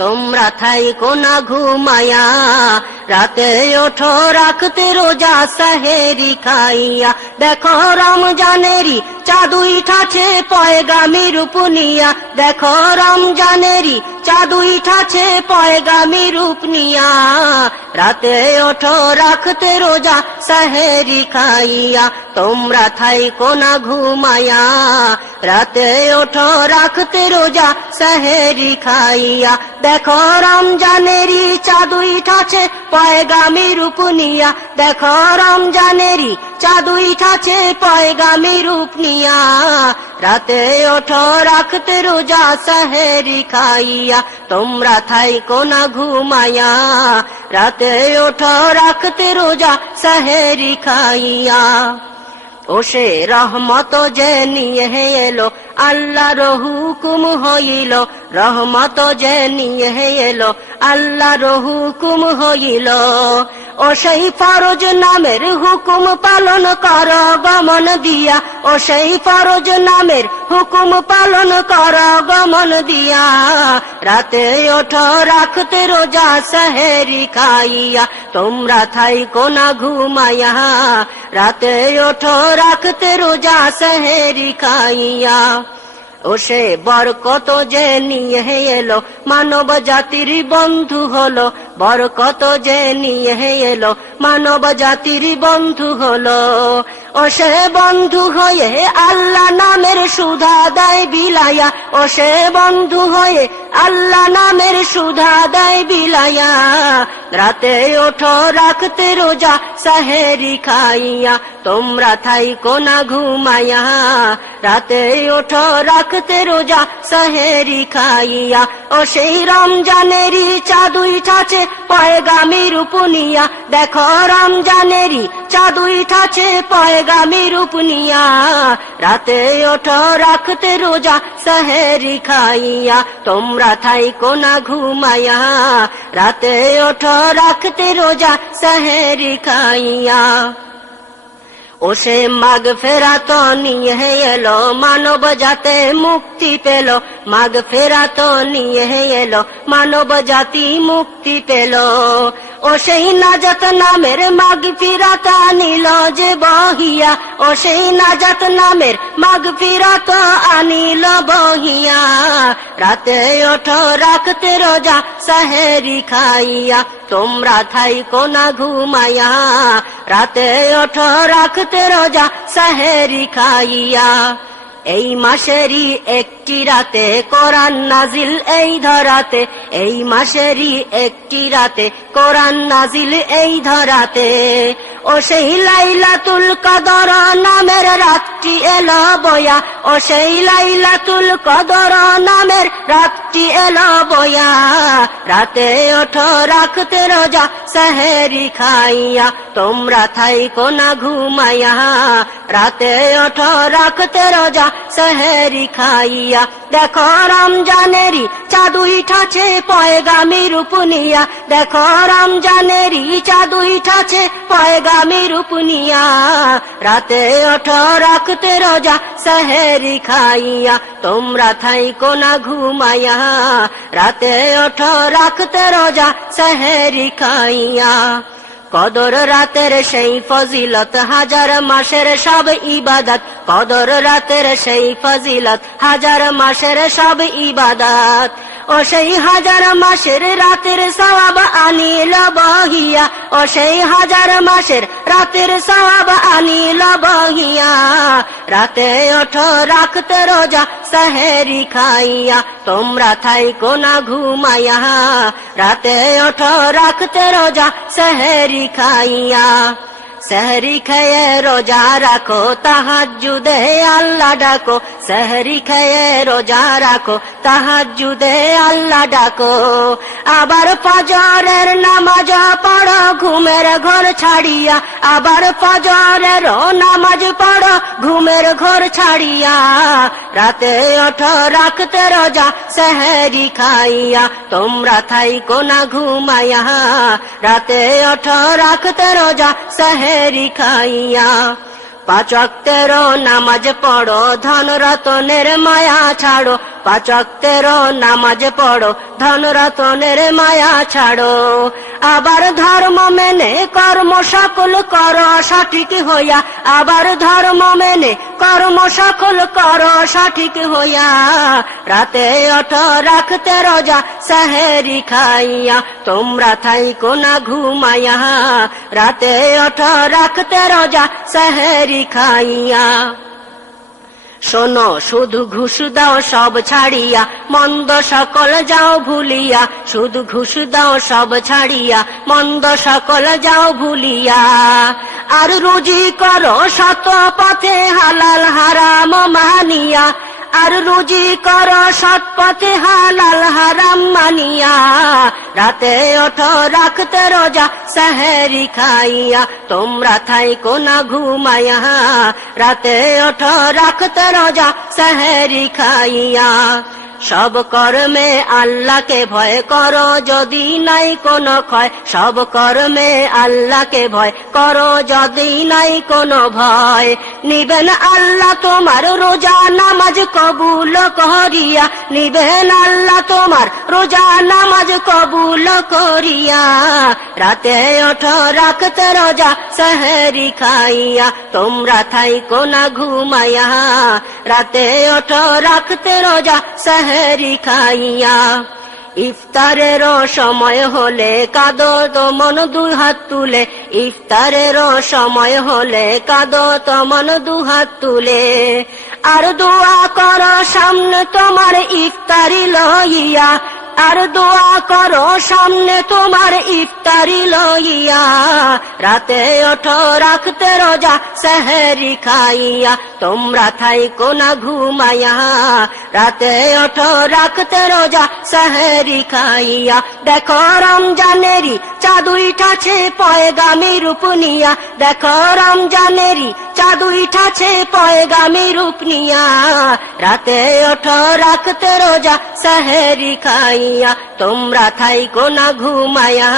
তোমরা থাইকো না ঘুমায়া, রাতে ওঠো রাখতে রোজা সেহেরি খাইয়া। দেখো রমজানেরই চাঁদ উঠাছে পয়গামী রূপ নিয়া, দেখো রমজানেরই চাঁদ উঠাছে পয়গামী রূপ নিয়া। রাতে ওঠো রাখতে রোজা সেহেরি খাইয়া, তোমরা থাইকো না ঘুমায়া, রাতে ওঠো রাখতে রোজা সেহেরি খাইয়া। দেখো রমজানেরই চাঁদ উঠাছে পয়গামী রূপ নিয়া, দেখো রমজানেরই চাঁদ উঠাছে পয়গামী রূপ নিয়া। রাতে ওঠো রাখতে রোজা সেহেরি খাইয়া, তোমরা থাইকো না ঘুমায়া, রাতে ওঠো রাখতে রোজা সেহেরি খাইয়া। ও সে রহমত যে নিয়ে এলো আল্লাহর হুকুম হইল, রহমত যে নিয়ে এলো আল্লাহর হুকুম হইল। ও সেই ফরজ নামের হুকুম পালন কর গমন দিয়া, ও সেই ফরজ নামের হুকুম পালন কর গমন দিয়া। রাতে ওঠো রাখতে রোজা সেহেরি খাইয়া, তোমরা থাইকো না ঘুমায়া, রাতে ওঠো রাখতে রোজা সেহেরি খাইয়া। ও সে বরকত যে নিয়ে এলো মানব জাতির বন্ধু হলো, বরকত যে নিয়ে এলো মানব জাতির বন্ধু হলো। ও সে বন্ধু হয়ে আল্লাহ নামের সুধা দেয় বিলায়া, ও সে বন্ধু হয়ে আল্লাহ নামের সুধা দেয় বিলায়া। রাতে ওঠো রাখতে রোজা সেহেরি খাইয়া, তোমরা থাইকো না ঘুমায়া, রাতে ওঠো রাখতে রোজা সেহেরি খাইয়া। ও সেই রমজানেরই চাঁদ উঠাছে পয়গামী রূপ নিয়া, দেখো রমজানেরই চাঁদ উঠাছে পয়গামী রূপ নিয়া। রাতে ওঠো রাখতে রোজা সেহেরি খাইয়া, তোমরা থাইকো না ঘুমায়া, রাতে ওঠো রাখতে রোজা সেহেরি খাইয়া। ও সে মাগফিরাত নিয়ে এলো মানব জাতে মুক্তি পেল, মাগফিরাত নিয়ে এলো মানব জাতি মুক্তি পেল। ও সেই নাজাত নামের মাগফিরাত আনিল যে বহিয়া, ও সেই নাজাত নামের মাগফিরাত আনিল বহিয়া। রাতে ওঠো রাখতে রোজা সেহেরি খাইয়া, তোমরা থাইকো না ঘুমায়া, রাতে ওঠো রাখতে রোজা সেহেরি খাইয়া। এই মাসেরই একটি রাতে কোরআন নাজিল এই ধরাতে, এই মাসেরই একটি রাতে কোরআন নাজিল এই ধরাতে। ও সেই লাইলাতুল কদর নামের রাতটি এলো বয়া, ও সেই লাইলাতুল কদর নামের রাতটি এলো বয়া। রাতে ওঠো রাখতে রোজা সেহেরি খাইয়া, তোমরা থাইকো না ঘুমায়া, রাতে ওঠো রাখতে রোজা সেহেরি খাইয়া। দেখো রমজানেরই চাঁদ উঠাছে পয়গামী রূপ নিয়া, দেখো রমজানেরই চাঁদ উঠাছে পয়গামী রূপ নিয়া। রাতে ওঠো রাখতে রোজা সেহেরি খাইয়া, তোমরা থাইকো না ঘুমায়া, রাতে ওঠো রাখতে রোজা সেহেরি খাইয়া। কদর রাতের সেই ফজিলত হাজার মাসের সব ইবাদত, কদর রাতের সেই ফজিলত হাজার মাসের সব ইবাদত। ও সেই হাজার মাসের রাতের সওয়াব আনিল বহিয়া, ও সেই হাজার মাসের রাতের সওয়াব আনিল বহিয়া। রাতে ওঠো রাখতে রোজা সেহেরি খাইয়া, তোমরা থাইকো না ঘুমায়া, রাতে ওঠো রাখতে রোজা সেহেরি খাইয়া। সেহরি খেয়ে রোজা রাখো তাহাজ্জুদে আল্লাহ ডাকো, সেহরি খেয়ে রোজা রাখো তাহাজ্জুদে আল্লাহ ডাকো। আবার ফজরের নামাজ পড়ো ঘুমের ঘর ছাড়িয়া, আবার ফজরের নামাজ পড়ো ঘুমের ঘর ছাড়িয়া। রাতে ওঠো রাখতে রোজা সেহরি খাইয়া, তোমরা থাইকো না ঘুমায়া, রাতে ওঠো রাখতে রোজা সেহরি খাইয়া। পাঁচ ওয়াক্তের নামাজ পড়ো ধন রতনের মায়া ছাড়ো, পাঁচ ওয়াক্তের নামাজ পড়ো, ধন রতনের মায়া ছাড়ো। আবার ধর্ম মেনে কর্ম সকল করো সঠিক হইয়া, আবার ধর্ম মেনে কর্ম সকল করো সঠিক হইয়া। রাতে ওঠো রাখতে রোজা সেহেরি খাইয়া, তোমরা থাইকো না ঘুমাইয়া। রাতে ওঠো রাখতে রোজা সেহেরি খাইয়া। শোনো শুধু ঘুষ দাও সব ছাড়িয়া, মন্দ সকল যাও ভুলিয়া। শুধু ঘুষ দাও সব ছাড়িয়া, মন্দ সকল যাও ভুলিয়া। আর রুজি করো সৎ পথে হালাল হারাম মানিয়া, আর রুজি করো সৎ পথে হালাল হারাম মানিয়া। রাতে ওঠো রাখতে রোজা সেহেরি খাইয়া, তোমরা থাইকো না ঘুমাইয়া। রাতে ওঠো রাখতে রোজা সেহেরি খাইয়া। সব কর্মে আল্লাহকে ভয় করো, যদি নাই কোনো ক্ষয়। সব কর্মে আল্লাহকে ভয় করো, যদি নাই কোনো ভয়। নিবেন আল্লাহ তোমার রোজা নামাজ কবুল করিয়া, নিবেন আল্লাহ তোমার রোজা নামাজ কবুল করিয়া। রাতে ওঠো রাখতে রোজা সেহেরি খাইয়া, তোমরা থাইকো না ঘুমাইয়া। রাতে ওঠো রাখতে রোজা সেহেরি খাইয়া। ইফতারের সময় হলে কাঁদো তো মন দুই হাত তুলে, ইফতারের সময় হলে কাঁদো তো মন দুই হাত তুলে। আর দোয়া করো সামনে তোমার ইফতারি লইয়া, আর দোয়া করো সামনে তোমার ইফতারি লইয়া। রাতে ওঠো রাখতে রোজা সেহেরি খাইয়া, তোমরা থাইকো না ঘুমাইয়া। রাতে ওঠো রাখতে রোজা সেহেরি খাইয়া। দেখো রমজানেরই চাঁদ উঠাছে পয়গামী রূপ নিয়া, দেখো রমজানেরই চাঁদ উঠাছে পয়গামী রূপ নিয়া। রাতে ওঠো রাখতে রোজা সেহেরি খাইয়া, তোমরা থাইকো না ঘুমাইয়া।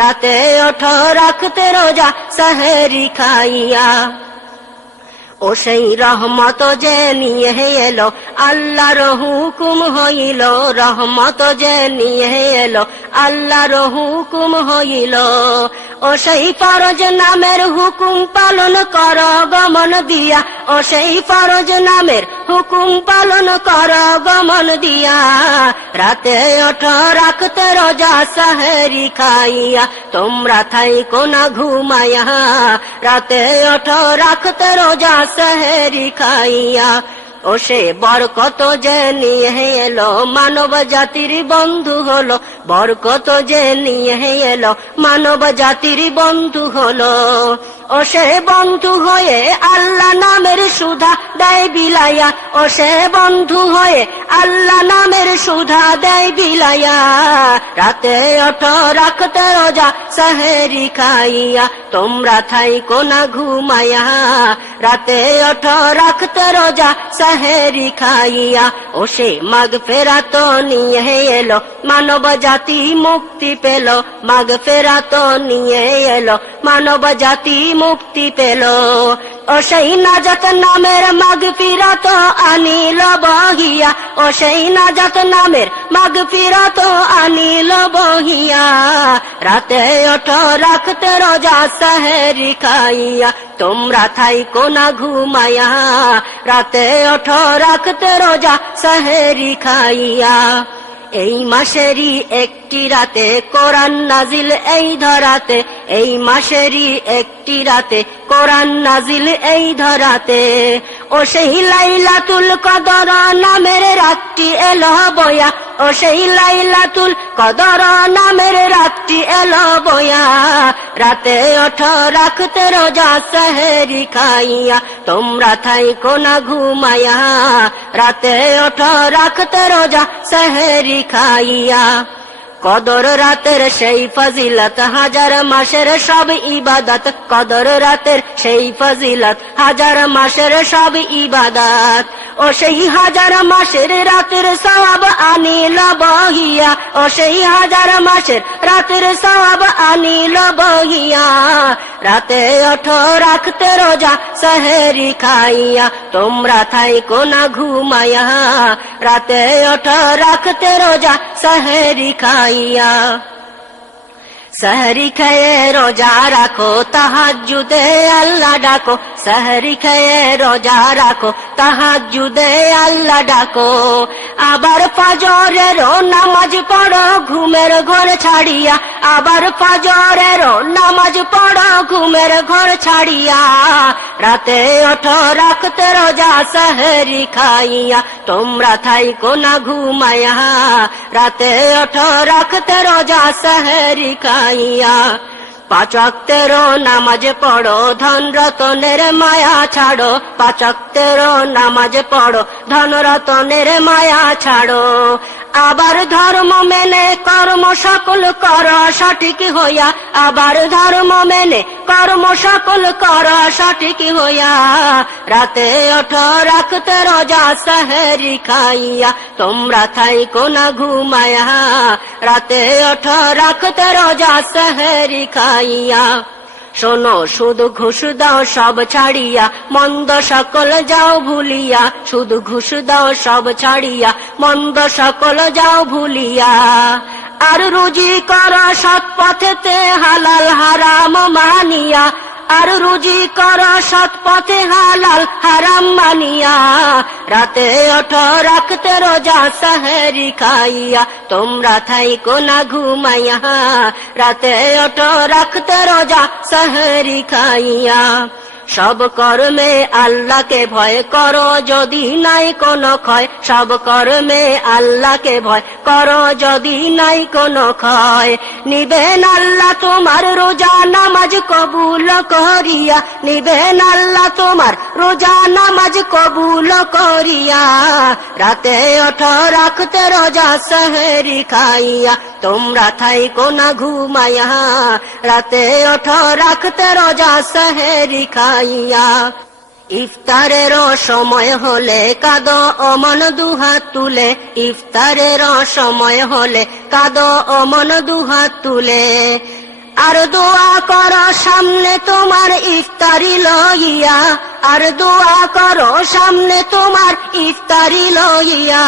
রাতে ওঠো রাখতে রোজা সেহেরি খাইয়া। ও সেই রহমত যে নিয়ে এলো, আল্লাহর হুকুম হইল। রহমত যে নিয়ে এলো, আল্লাহর হুকুম হইল। ও সেই ফরজ নামের হুকুম পালন কর গমন দিয়া, ও সেই ফরজ নামের হুকুম পালন কর গমন দিয়া। রাতে ওঠো রাখতে রোজা সেহেরি খাইয়া, তোমরা থাইকো না ঘুমাইয়া। রাতে ওঠো রাখতে রোজা সেহেরি খাইয়া। ও সে বরকত যে নিয়ে এলো, মানব জাতির বন্ধু হলো। বরকত যে নিয়ে এলো, মানব জাতির বন্ধু হলো। ও সে বন্ধু হয়ে আল্লাহ নামের সুধা দেয় বিলাইয়া, ও সে বন্ধু হয়ে আল্লাহ নামের সুধা দেয় বিলাইয়া। রাতে ওঠো রাখতে রোজা সেহেরি খাইয়া, তোমরা থাইকো না ঘুমাইয়া। রাতে ওঠো রাখতে রোজা সেহেরি খাইয়া। ও সে মাগফিরাত নিয়ে এলো, মানব জাতি মুক্তি পেল। মাগফিরাত নিয়ে এলো, মানব জাতি মুক্তি পেল। ও সেই নাজাত নামের মাগফিরাত আনিল বহিয়া, ও সেই নাজাত নামের মাগফিরাত আনিল বহিয়া। রাতে ওঠো রাখতে রোজা সেহেরি খাইয়া, তোমরা থাইকো না ঘুমাইয়া। রাতে ওঠো রাখতে রোজা সেহেরি খাইয়া। এই মাসেরই একটি রাতে কোরআন নাজিল এই ধরাতে, এই মাসেরই একটি রাতে কোরআন নাজিল এই ধরাতে। ও সেই লাইলাতুল কদর নামের রাতটি এলো বয়া, ও সেই লাইলাতুল কদর নামের রাতটি এলো বয়া। রাতে ওঠো রাখতে রোজা সেহেরি খাইয়া, তোমরা থাইকো না ঘুমাইয়া। রাতে ওঠো রাখতে রোজা সেহেরি খাইয়া। কদর রাতের সেই ফজিলত হাজার মাসের সব ইবাদত, কদর রাতের সেই ফজিলত হাজার মাসের সব ইবাদত। ও সেই হাজার মাসের রাতের সওয়াব আনিল বহিয়া, ও সেই হাজার মাসের রাতের সওয়াব আনিল বহিয়া। রাতে ওঠো রাখতে রোজা সেহেরি খাইয়া তোমরা থাইকো না ঘুমাইয়া রাতে ওঠো রাখতে রোজা সেহেরি খাইয়া সেহরি খেয়ে রোজা রাখো তাহাজ্জুদে আল্লাহ ডাকো সেহরি খেয়ে রোজা রাখো তাহাজ্জুদে আল্লাহ ডাকো আবার ফজরের নামাজ পড়ো ঘুমের ঘর ছাড়িয়া আবার ফজরের নামাজ পড়ো ঘুমের ঘর ছাড়িয়া রাতে ওঠো রাখতে রোজা সেহরি খাইয়া তোমরা থাইকো না ঘুমাইয়া রাতে ওঠো রাখতে রোজা সেহরি খাইয়া পাঁচ ওয়াক্তের নামাজ পড়ো ধন রতনের মায়া ছাড়ো পাঁচ ওয়াক্তের নামাজ পড়ো ধন রতনের মায়া ছাড়ো আবার ধর্ম মেনে কর্ম সকল কর সঠিক হইয়া আবার ধর্ম মেনে কর্ম সকল কর সঠিক হইয়া রাতে ওঠো রাখতে রোজা সেহরি খাইয়া তোমরা থাইকো না ঘুমাইয়া রাতে ওঠো রাখতে রোজা সেহরি খাইয়া শোনো শুধু ঘুষ দাও সব ছাড়িয়া মন্দ সকল যাও ভুলিয়া শুধু ঘুষ দাও সব ছাড়িয়া মন্দ সকল যাও ভুলিয়া আর রুজি কর সৎ পথেতে হালাল হারাম মানিয়া আর রুজি কর সৎ পথে হালাল হারাম মানিয়া রাতে ওঠো রাখতে রোজা সেহরি খাইয়া তোমরা থাইকো না ঘুমাইয়া রাতে ওঠো রাখতে রোজা সেহরি খাইয়া সব কর্মে আল্লাহকে ভয় করো যদি নাই কোনো ক্ষয় সব কর্মে আল্লাহকে ভয় করো যদি নাই কোনো ক্ষয় নিবেন আল্লাহ তোমার রোজা নামাজ কবুল করিয়া নিবেন আল্লাহ তোমার রোজা নামাজ কবুল করিয়া রাতে ওঠো রাখতে রোজা সেহরি খাইয়া তোমরা থাইকো না ঘুমাইয়া রাতে ওঠো রাখতে রোজা সেহরি খাইয়া ইফতারের সময় হলে কাঁদো অমন দুহাত তুলে ইফতারের সময় হলে কাঁদো অমন দুহাত তুলে আর দোয়া করো সামনে তোমার ইফতারি লইয়া আর দোয়া করো সামনে তোমার ইফতারি লইয়া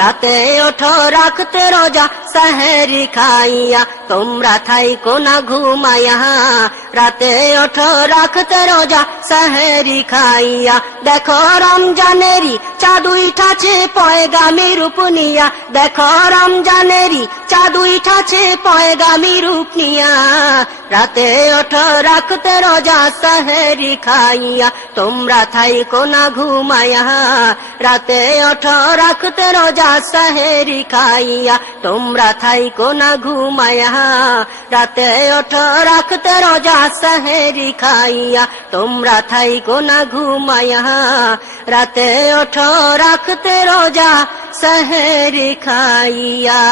রাতে ওঠো রাখতে রোজা সেহরি খাইয়া তোমরা থাইকো না ঘুমাইয়া রাতে ওঠো রাখতে রোজা সেহরি খাইয়া দেখো রমজানেরই চাঁদ উঠাছে পয়গামী রূপ নিয়া দেখো রমজানেরই চাঁদ উঠাছে পয়গামী রূপ নিয়া রাতে ওঠো রাখতে রোজা সেহরি খাইয়া তোমরা থাইকো না ঘুমাইয়া রাতে ওঠো রাখতে রোজা সেহরি খাইয়া তোমরা থাইকো না ঘুমাইয়া রাতে ওঠো রাখতে রোজা সেহরি খাইয়া তোমরা থাইকো না ঘুমাইয়া রাতে ওঠো রাখতে রোজা সেহরি খাইয়া